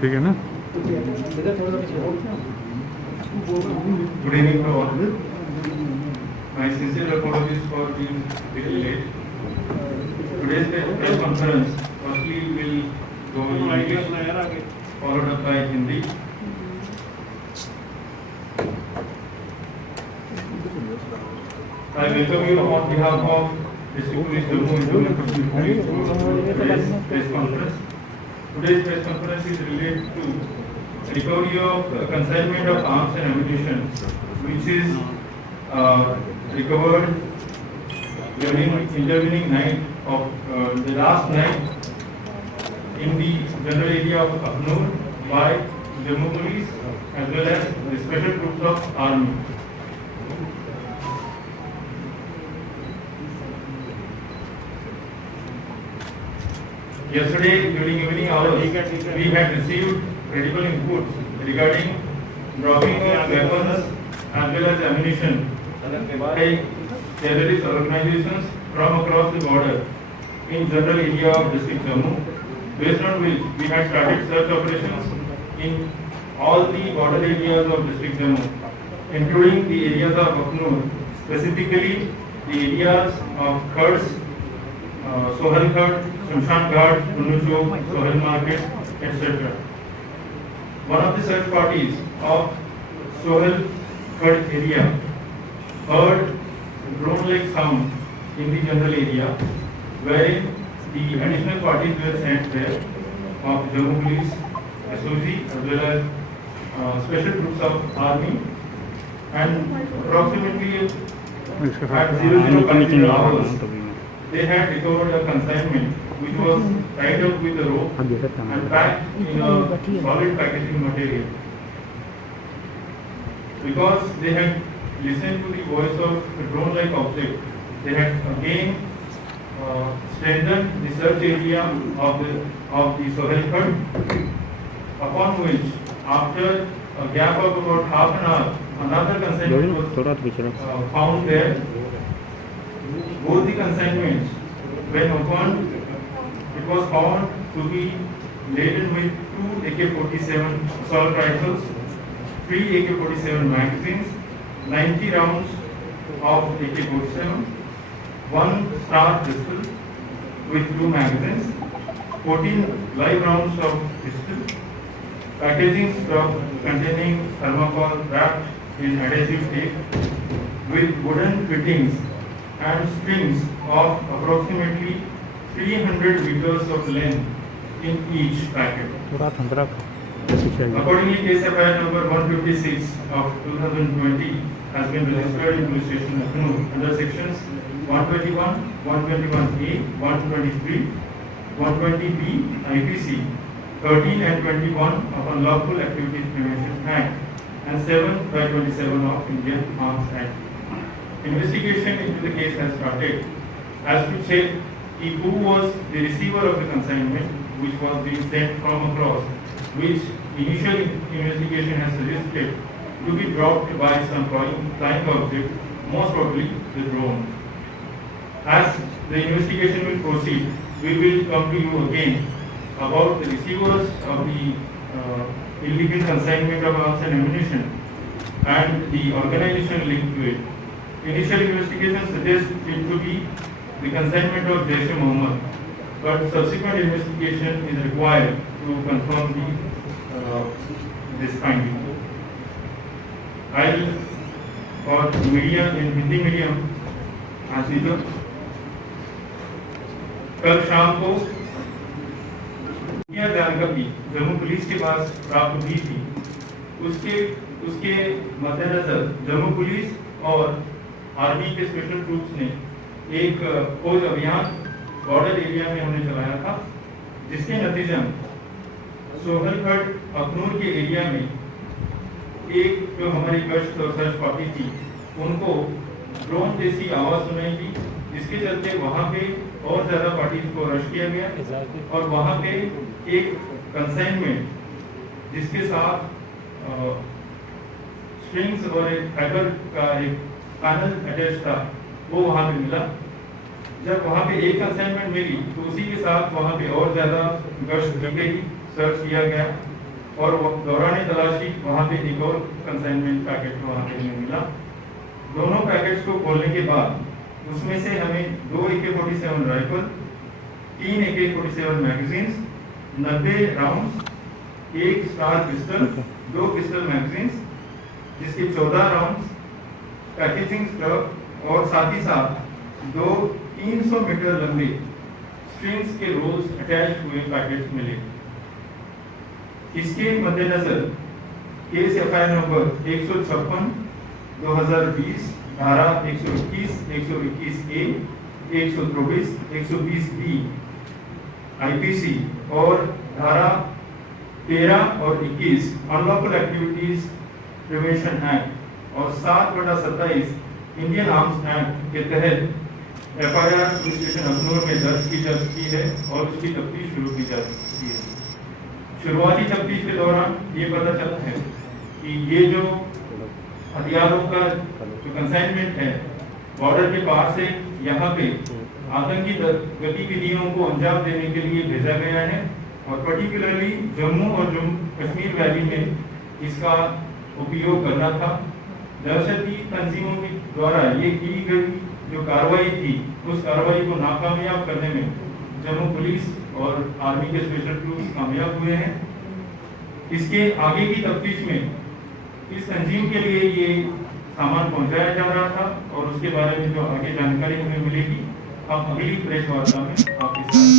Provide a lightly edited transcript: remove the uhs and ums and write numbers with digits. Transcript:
ठीक है ना? Good evening to all. My sincere apologies for being a little late. Today's press conference firstly will go in English, followed up by Hindi. I welcome you on behalf of District Police Jammu to today's press conference. Today's press conference is related to recovery of consignment of arms and ammunition, which is recovered during intervening night of the last night in the general area of Akhnur by Jammu Police as well as the special groups of Army. Yesterday during evening hours, we had received credible inputs regarding dropping of weapons as well as ammunition by terrorist organizations from across the border in general area of district Jammu, based on which we had started search operations in all the border areas of district Jammu, including the areas of Akhnur, specifically the areas of Khurs, Sohel Khad, Shamshan Ghat, Punnu Chowk, Sohel Market, etc. One of the search parties of Sohel Khad area heard drone-like sound in the general area, wherein the additional parties were sent there of Jammu Police, SOG as well as special groups of Army, and approximately at 0050 hours they had recovered a consignment which was tied up with a rope and packed in a solid packaging material. Because they had listened to the voice of a drone-like object, they had again strengthened the search area of the Sohel Khad, upon which, after a gap of about half an hour, another consignment was found there. Both the consignments, when opened, it was found to be laden with 2 AK-47 assault rifles, 3 AK-47 magazines, 90 rounds of AK-47, 1 Star pistol with 2 magazines, 14 live rounds of pistol, packaging stock containing thermocol wrapped in adhesive tape with wooden fittings and strings of approximately 300 meters of length in each packet. Accordingly, case FIR number 156 of 2020 has been registered in police station Akhnur under sections 121, 121A, 123, 120B IPC, 13 and 21 of Unlawful Activities Prevention Act, and 7 by 27 of Indian Arms Act. Investigation into the case has started as to check who was the receiver of the consignment which was being sent from across, which initial investigation has suggested to be dropped by some flying object, most probably the drone. As the investigation will proceed, we will come to you again about the receivers of the illegal consignment of arms and ammunition and the organization linked to it. Initial investigation suggests it to be the consignment of Jaish-e-Mohammed, but subsequent investigation is required to confirm this finding. I'll, for media in Hindi medium, as usual, कल शाम को यह जानकारी Jammu police के पास प्राप्त हुई थी, उसके मद्देनजर जम्मू पुलिस और आर्मी के स्पेशल ट्रूप्स ने एक खोज अभियान बॉर्डर एरिया में हमने चलाया था, जिसके नतीजन सोहल खड अखनूर के एरिया में एक जो हमारी गश्त और सर्च पार्टी थी, उनको ड्रोन जैसी आवाज सुनाई दी, जिसके चलते वहां पे और ज्यादा पार्टीज को रश किया गया और वहां पे एक कंसाइनमेंट जिसके साथ स्ट्रिंग्स और एक फाइबर का एक पैनल अटैच था, वो वहां पे मिला। जब वहां पे एक कंसाइनमेंट मिली तो उसी के साथ वहां पे और ज्यादा गश्त की गई, सर्च किया गया और दौरान तलाशी वहाँ पे एक और कंसाइनमेंट पैकेट वहाँ पे हमें मिला। दोनों पैकेट्स को खोलने के बाद उसमें से हमें 2 AK-47 rifle, 3 AK-47 magazines, 90 rounds, 1 star pistol, 2 pistol magazines जिसके 14 राउंड्स, पैकेजिंग स्टफ और साथ ही साथ 2 300 मीटर लंबे स्ट्रिंग्स के रोल्स अटैच हुए पैकेट्स मिले। इसके मद्देनजर केस FIR नंबर 156 2020 धारा 121, 121A, 124, 120B IPC और धारा 13 और 21 अनलॉफुल एक्टिविटीज प्रिवेंशन एक्ट और 7/27 इंडियन आर्म्स एक्ट के तहत FIR पुलिस स्टेशन अखनूर में दर्ज की जा चुकी है और उसकी तफ्तीश शुरू की जा चुकी है। शुरुआती तफ्तीश के दौरान ये पता चला है कि ये जो हथियारों का जो कंसाइनमेंट है बॉर्डर के पार से यहाँ पे आतंकी गतिविधियों को अंजाम देने के लिए भेजा गया है और पर्टिकुलरली जम्मू और कश्मीर वैली में इसका उपयोग करना था। दहशती तंजीमों के द्वारा ये की गई जो कार्रवाई थी उस कार्रवाई को नाकामयाब करने में जम्मू पुलिस और आर्मी के स्पेशल ट्रूप्स कामयाब हुए हैं। इसके आगे की तफ्तीश में इस तंजीम के लिए ये सामान पहुंचाया जा रहा था और उसके बारे में जो आगे जानकारी हमें मिलेगी आप अगली प्रेस वार्ता में आपके साथ